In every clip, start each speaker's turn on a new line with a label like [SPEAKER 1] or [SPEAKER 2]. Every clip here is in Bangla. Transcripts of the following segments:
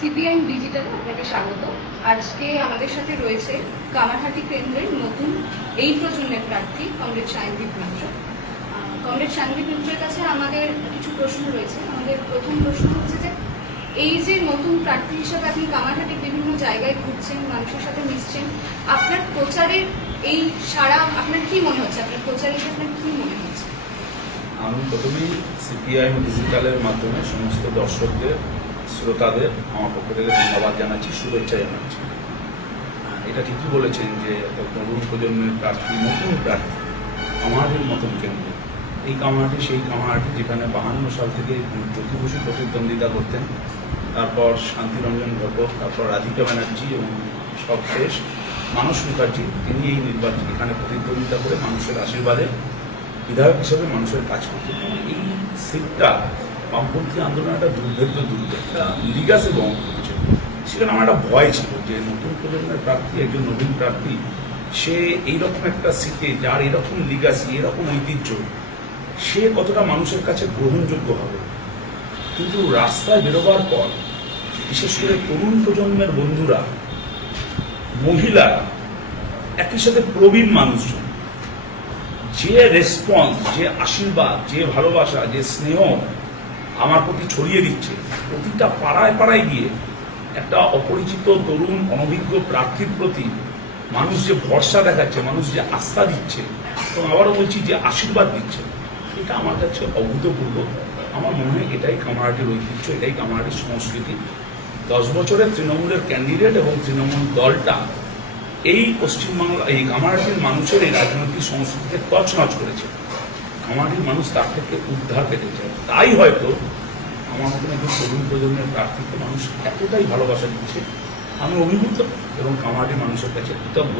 [SPEAKER 1] আপনাকে স্বাগত। আজকে আমাদের সাথে রয়েছে কামারহাটি কেন্দ্রের নতুন এই প্রজন্মের প্রার্থী কমরেড সায়নদীপ মিত্র। কমরেড সায়নদীপ মিত্রের কাছে আমাদের কিছু প্রশ্ন রয়েছে। আমাদের প্রথম প্রশ্ন হচ্ছে যে, এই যে নতুন প্রার্থী হিসাবে আপনি কামারহাটি বিভিন্ন জায়গায় ঘুরছেন, মানুষের সাথে মিশছেন, আপনার প্রচারের এই সারা আপনার কি মনে হচ্ছে? আপনার প্রচারের আপনার কি মনে হচ্ছে?
[SPEAKER 2] আমি প্রথমেই সিপিআইএম ডিজিটালের মাধ্যমে সমস্ত দর্শকদের শ্রোতাদের আমার পক্ষ থেকে ধন্যবাদ জানাচ্ছি, শুভেচ্ছা জানাচ্ছি। এটা ঠিকই বলেছেন যে তরুণ প্রজন্মের প্রার্থী, নতুন প্রার্থী কামাহাটির মতন কেন্দ্র। এই কামাহাটি সেই কামাহাটি যেখানে বাহান্ন সাল থেকে জ্যোতি বসু প্রতিদ্বন্দ্বিতা করতেন, তারপর শান্তিরঞ্জন ঘটক তারপর রাধিকা ব্যানার্জি এবং সবশেষ মানস মুখার্জি, তিনি এই নির্বাচন এখানে প্রতিদ্বন্দ্বিতা করে মানুষের আশীর্বাদে বিধায়ক হিসেবে মানুষের কাজ করতে এই সিটটা বামপন্থী আন্দোলন একটা দুর্ভেদ্য। একটা লিগাসে করেছে। সেখানে আমার একটা ভয় ছিল যে নতুন প্রজন্মের প্রার্থী, একজন নবীন প্রার্থী, সে এইরকম একটা সিটে, যার এরকম লিগাসি এরকম ঐতিহ্য, সে কতটা মানুষের কাছে গ্রহণযোগ্য হবে? কিন্তু রাস্তায় বেরোবার পর, বিশেষ করে তরুণ প্রজন্মের বন্ধুরা, মহিলা, একই সাথে প্রবীণ মানুষজন, যে রেসপন্স যে আশীর্বাদ, যে ভালোবাসা, যে স্নেহ আমার প্রতি ছড়িয়ে দিচ্ছে। প্রতিটা পাড়ায় পাড়ায় গিয়ে একটা অপরিচিত তরুণ অনভিজ্ঞ প্রার্থীর প্রতি মানুষ যে ভরসা দেখাচ্ছে, মানুষ যে আস্থা দিচ্ছে, এবং আবারও বলছি যে আশীর্বাদ দিচ্ছে, এটা আমার কাছে অভূতপূর্ব। আমার মনে হয় এটাই কামারহাটির ঐতিহ্য, এটাই কামারহাটির সংস্কৃতি। দশ বছরের তৃণমূলের ক্যান্ডিডেট এবং তৃণমূল দলটা এই পশ্চিমবাংলা, এই কামারহাটির মানুষের এই রাজনৈতিক সংস্কৃতিকে তছনছ করেছে। কামারহাটির মানুষ তার থেকে উদ্ধার পেতে চায়। তাই হয়তো মতন একজন তরুণ প্রজন্মের প্রার্থীকে মানুষ এতটাই ভালোবাসা দিচ্ছে, আমি অভিভূত এবং কামারহাটির মানুষের কাছে কৃতজ্ঞ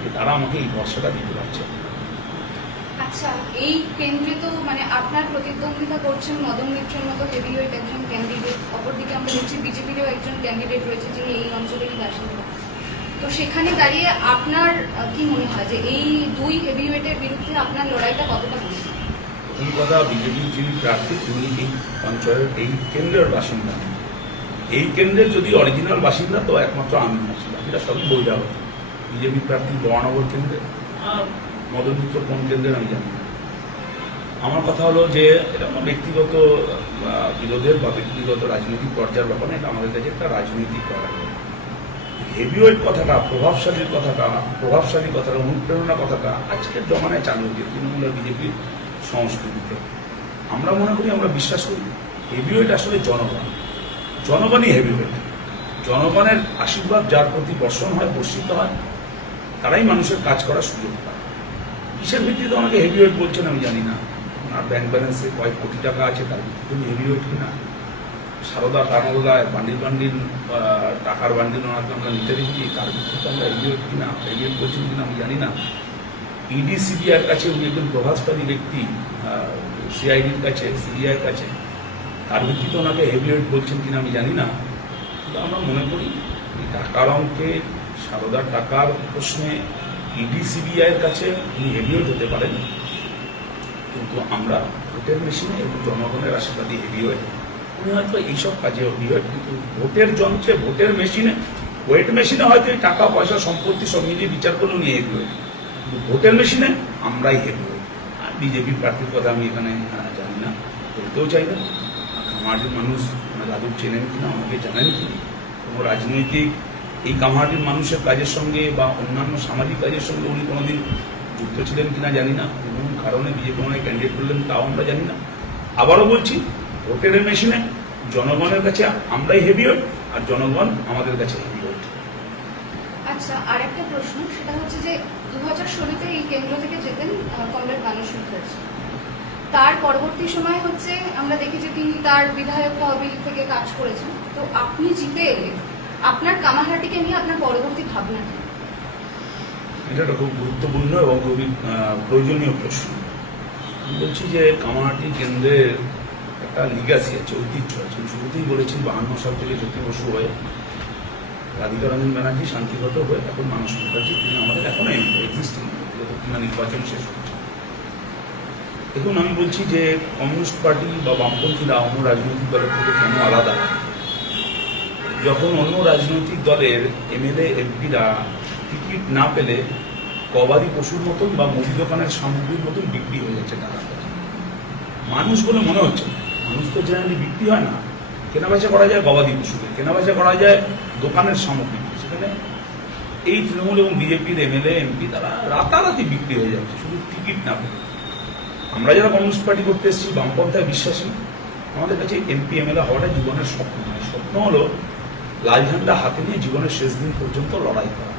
[SPEAKER 2] যে তারা আমাকে এই ভরসাটা দিতে পারছে।
[SPEAKER 1] আচ্ছা এই কেন্দ্রে তো মানে আপনার প্রতিদ্বন্দ্বিতা করছেন মদন মিত্রের মতো হেভিওয়েট একজন ক্যান্ডিডেট অপরদিকে আমরা দেখছি বিজেপিরও একজন ক্যান্ডিডেট রয়েছে যিনি এই অঞ্চলেরই বাসিন্দা। তো সেখানে দাঁড়িয়ে আপনার কি মনে হয় যে এই দুই হেভিওয়েটের বিরুদ্ধে আপনার লড়াইটা কতটা
[SPEAKER 2] প্রথম কথা বিজেপির যিনি প্রার্থী, তিনি এই অঞ্চলের এই কেন্দ্রের বাসিন্দা। এই কেন্দ্রের যদি অরিজিনাল বাসিন্দা, তো একমাত্র আমি আছি এটা সবই বৈরাগত। বিজেপি প্রার্থী বরানগর কেন্দ্রে। আর মদন মিত্র কোন কেন্দ্রের আমি জানি আমার কথা হলো যে, এটা আমার ব্যক্তিগত বিরোধের বা ব্যক্তিগত রাজনৈতিক পর্যায়ের ব্যাপার এটা আমাদের কাছে একটা রাজনৈতিক লড়াই হেভিওয়েট কথাটা, প্রভাবশালীর কথাটা, প্রভাবশালী কথাটা, অনুপ্রেরণা কথাটা আজকের জমানায় চালু হয়েছে। তৃণমূলের বিজেপির সংস্কৃতিতে। আমরা মনে করি, আমরা বিশ্বাস করি হেভিওয়েট আসলে জনগণ। জনগণই হেভিওয়েট জনগণের আশীর্বাদ যার প্রতি বর্ষণ হয়, বর্ষিত হয়, তারাই মানুষের কাজ করার সুযোগ পায়। কিসের ভিত্তিতে ওনাকে হেভিওয়েট বলছেন আমি জানি না। ওনার ব্যাংক ব্যালেন্সে কয়েক কোটি টাকা আছে, তার ভিত্তিতে হেভিওয়েট কিনা। সারদা কানলদায় বান্ডিল বান্ডিল টাকার বান্ডিল ওনাকে আমরা নিতে দেখি, তার ভিত্তিতে আমরা হেভিওয়েট কিনা হেভিওয়েট বলছেন কিনা আমি জানি না। ইডি সিবিআইয়ের কাছে উনি একজন প্রভাবশালী ব্যক্তি সিআইডির কাছে সিবিআইয়ের কাছে, তার ভিত্তিতে ওনাকে হেভিওয়েট বলছেন কিনা আমি জানি না। কিন্তু আমরা মনে করি টাকার অঙ্কে সারদার টাকার প্রশ্নে ইডি সিবিআইয়ের কাছে উনি হেভিওয়েট হতে পারেন। কিন্তু আমরা ভোটের মেশিনে এবং জনগণের আশীর্বাদী হেভিওয়েট উনি হয়তো এইসব কাজে হেভিওয়েট কিন্তু ভোটের যন্ত্রে, ভোটের মেশিনে ওয়েট মেশিনে হয়তো টাকা পয়সা সম্পত্তি সব মিলিয়ে বিচার করলে উনি হেভিওয়েট ভোটের মেশিনে আমরাই হেভিওয়েট আর বিজেপি প্রার্থীর কথা আমি এখানে জানি না, বলতেও চাই না। কামাহাটির মানুষ দাদু চেনেন কিনা, আমাকে জানেন কি কোনো রাজনৈতিক এই কামাহাটির মানুষের কাজের সঙ্গে বা অন্যান্য সামাজিক কাজের সঙ্গে উনি কোনোদিন যুক্ত ছিলেন কিনা জানি না। কোন কারণে বিজেপি ওনাকে ক্যান্ডিডেট করলেন তাও আমরা জানি না। আবারও বলছি, ভোটের মেশিনে জনগণের কাছে আমরাই হেভিওয়েট আর জনগণ আমাদের কাছে হেভিওয়েট
[SPEAKER 1] আচ্ছা আর একটা প্রশ্ন, সেটা হচ্ছে যে দু এই কেন্দ্র থেকে যেতেন কমরেড মানস মুখার্জি তার পরবর্তী সময় হচ্ছে, আমরা দেখি যে তিনি তার বিধায়ক তহবিল থেকে কাজ করেছেন। তো আপনি জিতে এলে আপনার কামারহাটিকে নিয়ে আপনার পরবর্তী ভাবনা কি?
[SPEAKER 2] এটা একটা খুব গুরুত্বপূর্ণ এবং খুবই প্রয়োজনীয় প্রশ্ন। বলছি যে কামাহাটি কেন্দ্রের একটা লিগাসি আছে, ঐতিহ্য আছে। শুরুতেই বলেছি, বাহান্ন সাল থেকে জ্যোতি বসু হয়ে রাধিকা রঞ্জন ব্যানার্জি শান্তিগত হয়ে এখন মানুষ মুখার্জি, তিনি আমাদের এখনও এক্সিস্টিং যতক্ষণ নির্বাচন শেষ হচ্ছে। দেখুন, আমি বলছি যে কমিউনিস্ট পার্টি বা বামপন্থীরা অন্য রাজনৈতিক দলের থেকে কেন আলাদা? যখন অন্য রাজনৈতিক দলের এমএলএ, এমপিরা টিকিট না পেলে গবাদি পশুর মতন বা মুদি দোকানের সামগ্রীর মতন বিক্রি হয়ে যাচ্ছে টাকা। মানুষ বলে মনে হচ্ছে মানুষ তো জেনারেলি বিক্রি হয় না। কেনাবেচা করা যায় গবাদি পশুকে, কেনাবেচা করা যায় দোকানের সামগ্রী। সেখানে এই তৃণমূল এবং বিজেপির এমএলএ এমপি তারা রাতারাতি বিক্রি হয়ে যাচ্ছে, শুধু টিকিট না পেলে আমরা যারা কমিউনিস্ট পার্টি করতে এসেছি, বামপন্থায় বিশ্বাসী, আমাদের কাছে এমপি এমএলএ হওয়াটা জীবনের স্বপ্ন নয়। স্বপ্ন হলো লাল ঝান্ডা হাতে নিয়ে জীবনের শেষ দিন পর্যন্ত লড়াই করা।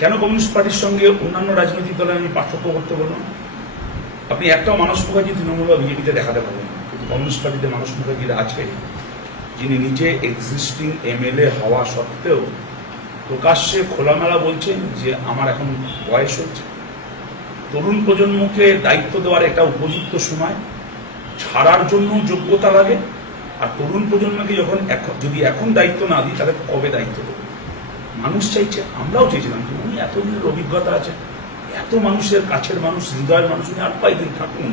[SPEAKER 2] কেন কমিউনিস্ট পার্টির সঙ্গে অন্যান্য রাজনৈতিক দলে আমি পার্থক্য করতে বললাম? আপনি একটাও মানুষ মুখার্জি তৃণমূল বা বিজেপিতে দেখাতে পারবেন কমিউনিস্ট পার্টিতে মানুষ মুখার্জিরা আছে, যিনি নিজে এক্সিস্টিং এমএলএ হওয়া সত্ত্বেও প্রকাশ্যে খোলামেলা বলছেন যে আমার এখন বয়স হচ্ছে। তরুণ প্রজন্মকে দায়িত্ব দেওয়ার একটা উপযুক্ত সময়, ছাড়ার জন্য যোগ্যতা লাগে, আর তরুণ প্রজন্মকে যখন এখন যদি এখন দায়িত্ব না দিই, তাহলে কবে দায়িত্ব দেবো? মানুষ চাইছে, আমরাও চেয়েছিলাম যে উনি এতদিনের অভিজ্ঞতা আছে, এত মানুষের কাছের মানুষ, হৃদয়ের মানুষ, উনি আর কয়েকদিন থাকুন?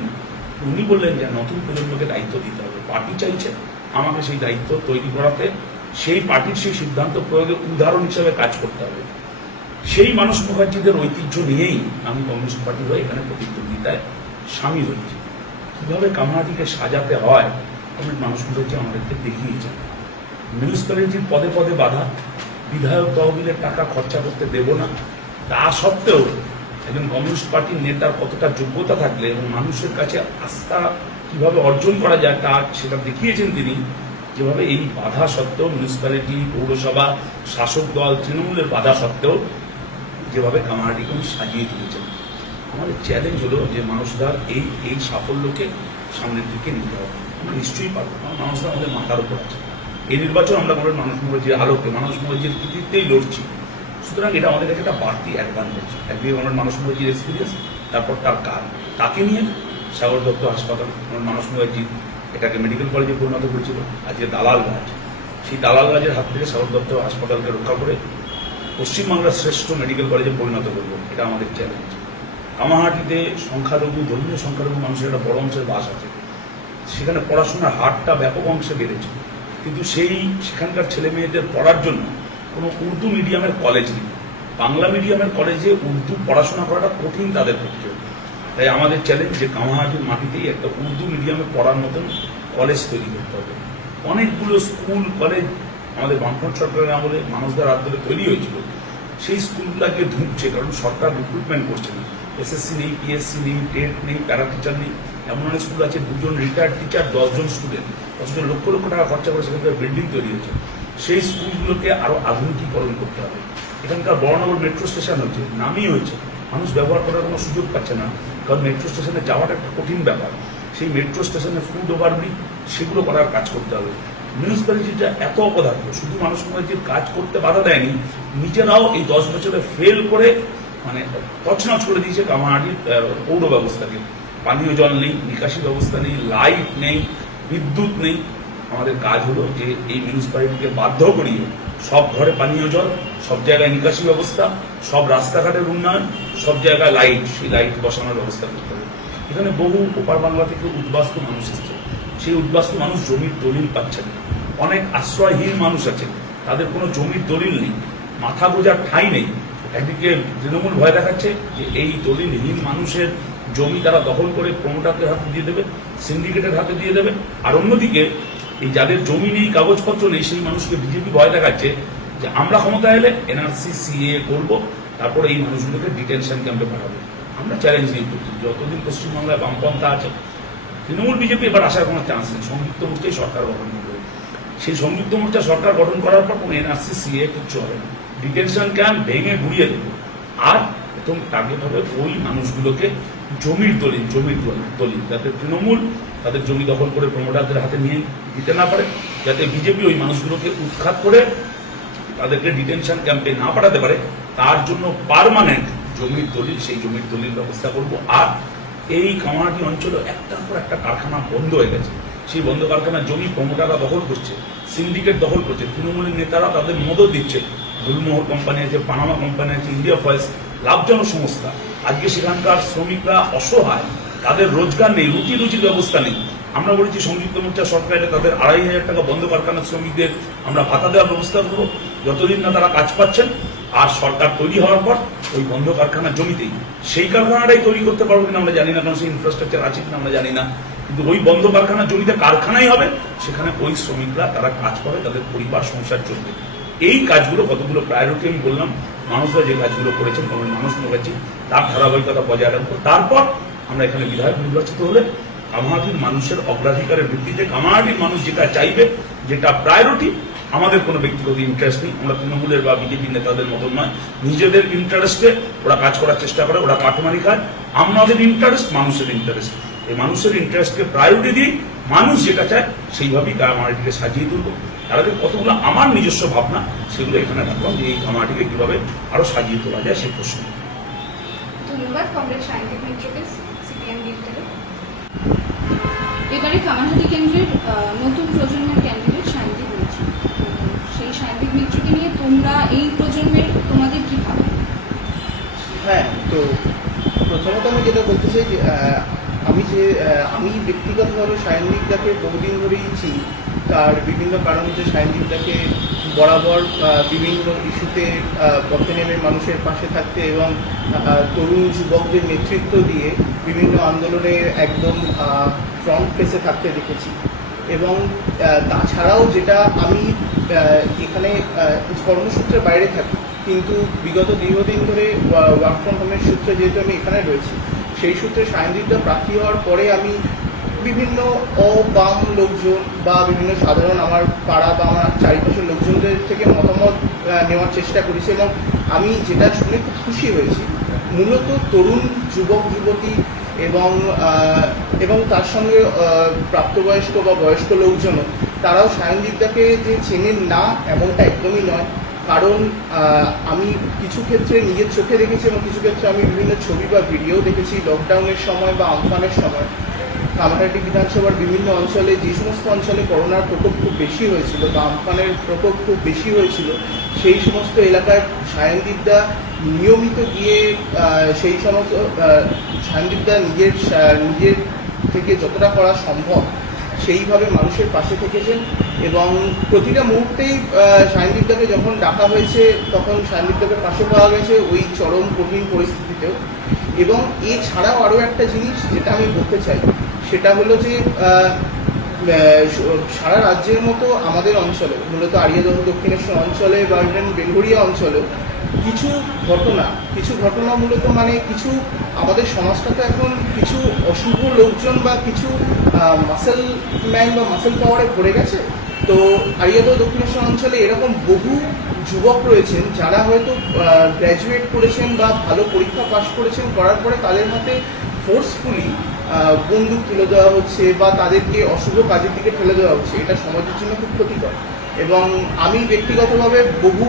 [SPEAKER 2] উনি বললেন যে নতুন প্রজন্মকে দায়িত্ব দিতে হবে। পার্টি চাইছে আমাকে সেই দায়িত্ব তৈরি করাতে। সেই পার্টির সেই সিদ্ধান্ত প্রয়োগে উদাহরণ হিসাবে কাজ করতে হবে। সেই মানুষ মুখার্জিদের ঐতিহ্য নিয়েই আমি কমিউনিস্ট পার্টির হয়ে এখানে প্রতিদ্বন্দ্বিতায় সামিল হয়েছি। কীভাবে কামাহাটিকে সাজাতে হয় আমি মানুষ মুখার্জি আমাদেরকে দেখিয়েছেন। মিউনিসিপ্যালিটির পদে পদে বাধা। বিধায়ক তহবিলের টাকা খরচা করতে দেব না। তা সত্ত্বেও একজন কমিউনিস্ট পার্টির নেতার কতটা যোগ্যতা থাকলে এবং মানুষের কাছে আস্থা কীভাবে অর্জন করা যায় তা সেটা দেখিয়েছেন তিনি। যেভাবে এই বাধা সত্ত্বেও মিউনিসিপ্যালিটি পৌরসভা, শাসক দল, তৃণমূলের বাধা সত্ত্বেও যেভাবে কামাহাটিকে সাজিয়ে তুলেছেন। আমাদের চ্যালেঞ্জ হলো যে মানুষদার এই এই সাফল্যকে সামনের দিকে নিতে হবে। আমরা নিশ্চয়ই পারব, কারণ মানুষরা আমাদের মাথার উপর আছে। এই নির্বাচন আমরা কোনো মানুষ মুখার্জির আলোকে, মানুষ মুখার্জির কৃতিত্বেই লড়ছি। সুতরাং এটা আমাদের কাছে একটা বাড়তি অ্যাডভান্টেজ একদিকে আমরা মানুষ মুখার্জির এক্সপিরিয়েন্স তারপর তার কাজ। তাকে নিয়ে সাগর দত্ত হাসপাতাল আমার মানুষ মুখার্জি এটাকে মেডিকেল কলেজে পরিণত করেছিল। আজকে দালাল গাছ সেই দালাল গাছের হাত থেকে সাগর দত্ত হাসপাতালকে রক্ষা করে পশ্চিমবাংলার শ্রেষ্ঠ মেডিকেল কলেজে পরিণত করব। এটা আমাদের চ্যালেঞ্জ কামাহাটিতে সংখ্যালঘু, ধর্মীয় সংখ্যালঘু মানুষের একটা বড় অংশের বাস আছে। সেখানে পড়াশোনার হারটা ব্যাপক অংশে বেড়েছে। কিন্তু সেই সেখানকার ছেলে মেয়েদের পড়ার জন্য কোনো উর্দু মিডিয়ামের কলেজ নেই। বাংলা মিডিয়ামের কলেজে উর্দু পড়াশোনা করাটা কঠিন তাদের পক্ষে। তাই আমাদের চ্যালেঞ্জ যে কামাহাটির মাটিতেই একটা উর্দু মিডিয়ামে পড়ার মতন কলেজ তৈরি করতে হবে। অনেকগুলো স্কুল কলেজ আমাদের বামফ্রন্ট সরকারের আমলে মানুষদের হাত ধরে তৈরি হয়েছিল। সেই স্কুলগুলোকে ধুঁকছে কারণ সরকার রিক্রুটমেন্ট করছে না। এসএসসি নেই পিএসসি নেই টেট নেই প্যারা টিচার নেই। এমন অনেক স্কুল আছে, দুজন রিটায়ার্ড টিচার দশজন স্টুডেন্ট অথচ লক্ষ লক্ষ টাকা খরচা করে সেখানকার বিল্ডিং তৈরি হয়েছে। সেই স্কুলগুলোকে আরও আধুনিকীকরণ করতে হবে। এখানকার বড়নগর মেট্রো স্টেশন হয়েছে নামই হয়েছে। মানুষ ব্যবহার করার কোনো সুযোগ পাচ্ছে না, কারণ মেট্রো স্টেশনে যাওয়াটা একটা কঠিন ব্যাপার। সেই মেট্রো স্টেশনে ফুড ওভারব্রিজ সেগুলো করার কাজ করতে হবে। মিউনিসিপ্যালিটিটা এত অপদার্থ, শুধু মানুষ যে কাজ করতে বাধা দেয়নি, নিজেরাও এই দশ বছরে ফেল করে মানে তছনছ করে দিয়েছে কামাহাটির পৌর ব্যবস্থাকে পানীয় জল নেই, নিকাশি ব্যবস্থা নেই লাইট নেই, বিদ্যুৎ নেই। আমাদের কাজ হলো যে এই মিউনিসিপ্যালিটিকে বাধ্য করিয়ে সব ঘরে পানীয় জল, সব জায়গায় নিকাশি ব্যবস্থা, সব রাস্তাঘাটের উন্নয়ন, সব জায়গায় লাইট সেই লাইট বসানোর ব্যবস্থা করতে হবে। এখানে বহু ওপার বাংলা থেকে উদ্বাস্তু মানুষ এসেছে। সেই উদ্বাস্তু মানুষ জমির দলিল পাচ্ছে না। অনেক আশ্রয়হীন মানুষ আছে তাদের কোনো জমির দলিল নেই। মাথা বোঝার ঠাঁই নেই। একদিকে তৃণমূল ভয় দেখাচ্ছে যে এই দলিলহীন মানুষের জমি তারা দখল করে প্রমোটারদের হাতে দিয়ে দেবে সিন্ডিকেটের হাতে দিয়ে দেবে। আর অন্যদিকে এই যাদের জমি নেই, কাগজপত্র নেই, সেই মানুষকে বিজেপি ভয় দেখাচ্ছে যে আমরা ক্ষমতা এলে এনআরসি সিএ করব, তারপরে এই মানুষগুলোকে ডিটেনশন ক্যাম্পে পাঠাবো। আমরা চ্যালেঞ্জ নিয়ে করছি। যতদিন পশ্চিমবাংলায় বামপন্থা আছে, তৃণমূল বিজেপি এবার আসার কোনো চান্স নেই। সংযুক্ত মোর্চাই সরকার গঠন করবে। সেই সংযুক্ত মোর্চা সরকার গঠন করার পর কোনো এনআরসি সিএ কিচ্ছু হবে না। ডিটেনশন ক্যাম্প ভেঙে ঘুরিয়ে দেবো। আর প্রথম টার্গেট হবে ওই মানুষগুলোকে জমির দলিল, জমির দলিল- যাতে তৃণমূল তাদের জমি দখল করে প্রমোটারদের হাতে নিয়ে দিতে না পারে, যাতে বিজেপি ওই মানুষগুলোকে উৎখাত করে তাদেরকে ডিটেনশন ক্যাম্পে না পাঠাতে পারে, তার জন্য পার্মানেন্ট জমির দলিল, সেই জমির দলিল ব্যবস্থা করব। আর এই কামাহাটি অঞ্চলে একটার পর একটা কারখানা বন্ধ হয়ে গেছে। সেই বন্ধ কারখানার জমি প্রমোটাররা দখল করছে সিন্ডিকেট দখল করছে, তৃণমূলের নেতারা তাদের মদত দিচ্ছে। গুলমোহর কোম্পানি আছে, পানামা কোম্পানি আছে ইন্ডিয়া ফয়েস লাভজনক সংস্থা। আজকে সেখানকার শ্রমিকরা অসহায় তাদের রোজগার নেই রুটি রুজির ব্যবস্থা নেই। আমরা বলেছি, সংযুক্ত মোর্চা সরকারে তাদের আড়াই হাজার টাকা বন্ধ কারখানার শ্রমিকদের আমরা ভাতা দেওয়ার ব্যবস্থা করব। যতদিন না তারা কাজ পাচ্ছেন, আর সরকার তৈরি হওয়ার পর ওই বন্ধ কারখানার জমিতেই। সেই কারখানাটাই তৈরি করতে পারব কিনা আমরা জানি না, কারণ সেই ইনফ্রাস্ট্রাকচার আছে কিনা আমরা জানি না। কিন্তু ওই বন্ধ কারখানার জমিতে কারখানাই হবে, সেখানে ওই শ্রমিকরা তারা কাজ করে, তাদের পরিবার, সংসার চলবে। এই কাজগুলো কতগুলো প্রায়োরিটি আমি বললাম, মানুষরা যে কাজগুলো করেছেন মানুষ মরেছি তার ধারাবাহিকতা বজায় রাখব। তারপর আমরা এখানে বিধায়ক নির্বাচিত হলে কামাহাটির মানুষের অগ্রাধিকারের ভিত্তিতে কামাহাটির মানুষ যেটা চাইবে, যেটা প্রায়োরিটি আমাদের কোনো ব্যক্তিগত ইন্টারেস্ট নেই। আমরা তৃণমূলের বা বিজেপির নেতাদের মতন নয়। নিজেদের ইন্টারেস্টে ওরা কাজ করার চেষ্টা করে, ওরা কাঠমারি খায়। আমাদের ইন্টারেস্ট মানুষের ইন্টারেস্ট এই মানুষের ইন্টারেস্টকে প্রায়োরিটি দিই মানুষ যেটা চায়, সেইভাবেই কামাহাটিকে সাজিয়ে তুলব। তার কতগুলো আমার নিজস্ব ভাবনা, সেগুলো এখানে রাখলাম যে এই কামাহাটিকে কীভাবে আরও সাজিয়ে তোলা যায়, সেই প্রশ্ন।
[SPEAKER 1] ধন্যবাদ কমরেড সায়ন্তিক মিত্রকে সিপিএম দিক থেকে এবারে কামারহাটি কেন্দ্রের নতুন প্রজন্মের ক্যান্ডিডেট সায়ন্তিক মিত্র সেই সায়ন্তিক মিত্রকে নিয়ে তোমরা এই প্রজন্মের তোমাদের কি ভাবনা?
[SPEAKER 3] হ্যাঁ তো প্রথমত আমি যেটা বলতে চাই যে আমি যে আমি ব্যক্তিগতভাবে সায়নদীপদাকে বহুদিন ধরেই চিনি। তার বিভিন্ন কারণ হচ্ছে সায়নদীপদাকে বরাবর বিভিন্ন ইস্যুতে পথে নেমে মানুষের পাশে থাকতে এবং তরুণ যুবকদের নেতৃত্ব দিয়ে বিভিন্ন আন্দোলনে একদম ফ্রন্ট ফেসে থাকতে দেখেছি। এবং তাছাড়াও যেটা আমি এখানে আহ, কর্মসূত্রের বাইরে থাকি কিন্তু বিগত দীর্ঘদিন ধরে ওয়ার্ক ফ্রম হোমের সূত্রে যেহেতু আমি এখানে রয়েছি সেই সূত্রে সায়নদীপটা প্রার্থী হওয়ার পরে আমি বিভিন্ন অবাম লোকজন বা বিভিন্ন সাধারণ আমার পাড়া বা আমার চারিপাশের লোকজনদের থেকে মতামত নেওয়ার চেষ্টা করেছি এবং আমি যেটা শুনে খুব খুশি হয়েছি। মূলত তরুণ যুবক যুবতী এবং এবং তার সঙ্গে প্রাপ্তবয়স্ক বা বয়স্ক লোকজনও, তারাও সায়নদীপদাকে যে চেনেন না এমনটা একদমই নয়। কারণ আমি কিছু ক্ষেত্রে নিজের চোখে দেখেছি এবং কিছু ক্ষেত্রে আমি বিভিন্ন ছবি বা ভিডিও দেখেছি লকডাউনের সময় বা আমফানের সময়। কামারহাটি বিধানসভার বিভিন্ন অঞ্চলে, যে সমস্ত অঞ্চলে করোনার প্রকোপ খুব বেশি হয়েছিল বা আমফানের প্রকোপ খুব বেশি হয়েছিল, সেই সমস্ত এলাকায় সায়নদীপদা নিয়মিত গিয়ে সেই সমস্ত সায়নদীপদা নিজের নিজের থেকে যতটা করা সম্ভব সেইভাবে মানুষের পাশে থেকেছেন এবং প্রতিটা মুহূর্তেই সায়নদীপদাকে যখন ডাকা হয়েছে, তখন সায়নদীপদাকে পাশে পাওয়া গেছে ওই চরম কঠিন পরিস্থিতিতেও। এবং এছাড়াও আরও একটা জিনিস যেটা আমি বলতে চাই, সেটা হলো যে সারা রাজ্যের মতো আমাদের অঞ্চলে, মূলত আরিয়াদহ দক্ষিণেশ্বর অঞ্চলে বা ইভেন বেলঘরিয়া অঞ্চলেও কিছু ঘটনা কিছু ঘটনা মূলত মানে কিছু আমাদের সমাজটা তো এখন কিছু অশুভ লোকজন বা কিছু মাসেল ম্যান বা মাসেল পাওয়ারে ভরে গেছে। তো আরিয়াদহ দক্ষিণেশ্বর অঞ্চলে এরকম বহু যুবক রয়েছেন, যারা হয়তো গ্র্যাজুয়েট করেছেন বা ভালো পরীক্ষা পাশ করেছেন, করার পরে তাদের হাতে ফোর্সফুলি বন্দুক তুলে দেওয়া হচ্ছে বা তাদেরকে অশুভ কাজের দিকে ঠেলে দেওয়া হচ্ছে। এটা সমাজের জন্য খুব ক্ষতিকর। এবং আমি ব্যক্তিগতভাবে বহু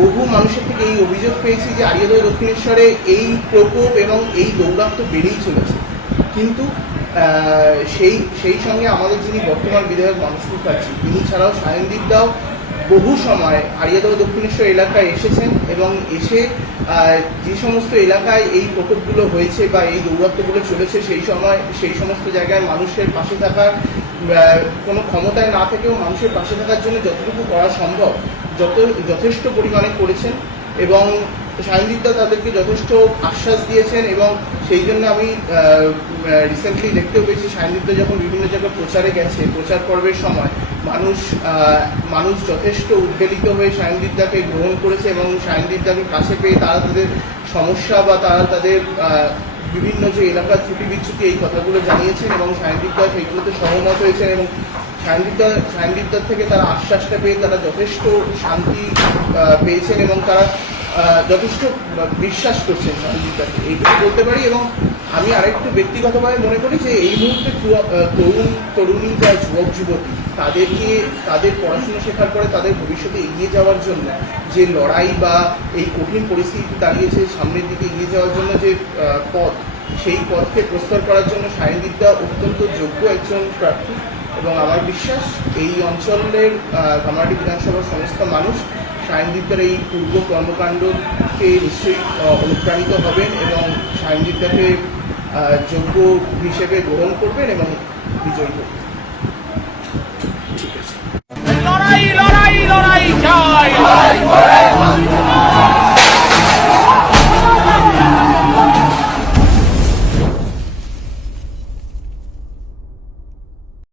[SPEAKER 3] বহু মানুষের থেকে এই অভিযোগ পেয়েছি যে আরিয়াদহ দক্ষিণেশ্বরে এই প্রকোপ এবং এই দৌরাত্ম বেড়েই চলেছে। কিন্তু সেই সেই সঙ্গে আমাদের যিনি বর্তমান বিধায়ক মানুষ মুখার্জি তিনি ছাড়াও সায়নদীপ দাও বহু সময় আরিয়াদহ দক্ষিণেশ্বর এলাকায় এসেছেন এবং এসে যে সমস্ত এলাকায় এই প্রকোপগুলো হয়েছে বা এই দৌরাত্মগুলো চলেছে, সেই সময়, সেই সমস্ত জায়গায় মানুষের পাশে থাকার কোনো ক্ষমতায় না থেকেও মানুষের পাশে থাকার জন্য যতটুকু করা সম্ভব যথেষ্ট পরিমাণে করেছেন এবং সায়নদীপদা তাদেরকে যথেষ্ট আশ্বাস দিয়েছেন এবং সেই জন্য আমি রিসেন্টলি দেখতেও পেয়েছি সায়নদীপদা যখন বিভিন্ন জায়গায় প্রচারে গেছে, প্রচার পর্বের সময় মানুষ মানুষ যথেষ্ট উদ্বেলিত হয়ে সায়নদীপদাকে গ্রহণ করেছে এবং সায়নদীপদাকে কাছে পেয়ে তারা তাদের সমস্যা বা তারা তাদের বিভিন্ন যে এলাকার ত্রুটি বিচ্যুতি এই কথাগুলো জানিয়েছেন এবং সায়নদীপদা সেইগুলোতে সহমত হয়েছেন এবং সায়নদীপদা সায়নদীপদার থেকে তারা আশ্বাসটা পেয়ে তারা যথেষ্ট শান্তি পেয়েছেন এবং তারা যথেষ্ট বিশ্বাস করছেন সায়নদীপদাকে এইটুকু বলতে পারি এবং আমি আরেকটু ব্যক্তিগতভাবে মনে করি যে এই মুহূর্তে তরুণ, তরুণী যা যুবক, যুবতী, তাদেরকে, তাদের পড়াশোনা শেখার পরে তাদের ভবিষ্যতে এগিয়ে যাওয়ার জন্য যে লড়াই বা এই কঠিন পরিস্থিতি দাঁড়িয়েছে সামনের দিকে এগিয়ে যাওয়ার জন্য যে পথ, সেই পথকে প্রস্তর করার জন্য সায়নদীপদা অত্যন্ত যোগ্য একজন প্রার্থী। এবং আমার বিশ্বাস এই অঞ্চলের কামারাটি বিধানসভার সমস্ত মানুষ সায়নদীপের এই পূর্ব কর্মকাণ্ডকে নিশ্চয়ই অনুপ্রাণিত হবেন এবং সায়নদীপটাকে যোগ্য হিসেবে গ্রহণ করবেন এবং বিজয়ী করবেন। লড়াই লড়াই লড়াই